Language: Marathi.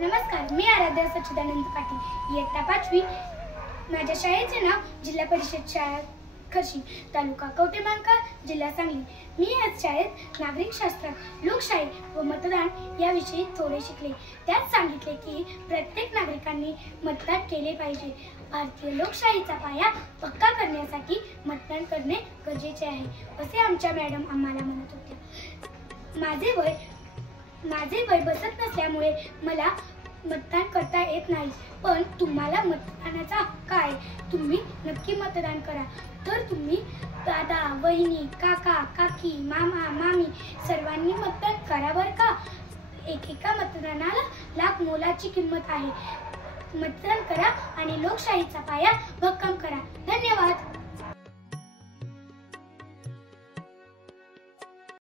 नमस्कार, मी आराध्या सच्चिदानंद पाटील, इयत्ता 5वी। माझ्या शाळेचे नाव जिल्हा परिषद शाळा खर्शी, तालुका कवठेमहांकाळ, जिल्हा सांगली। मी या शाळेत नागरिक शास्त्रात लोकशाही व मतदान याविषयी थोडे शिकले। त्यात सांगितले की प्रत्येक नागरिकांनी मतदान केले पाहिजे। भारतीय लोकशाहीचा पाया पक्का करण्यासाठी मतदान करणे गरजेचे आहे, असे आमच्या मॅडम आम्हाला म्हणत होत्या। माझे वय बसत नसल्यामुळे मला मतदान करता येत नाही, पण तुम्हाला मतदानाचा हक्क आहे। तुम्ही नक्की मतदान करा। तर तुम्ही दादा, वहिनी, काका, काकी, मामा, मामी सर्वांनी मतदान करा बरं का। एकेका मतदानाला लाख मोलाची किंमत आहे। मतदान करा आणि लोकशाहीचा पाया भक्कम करा। धन्यवाद।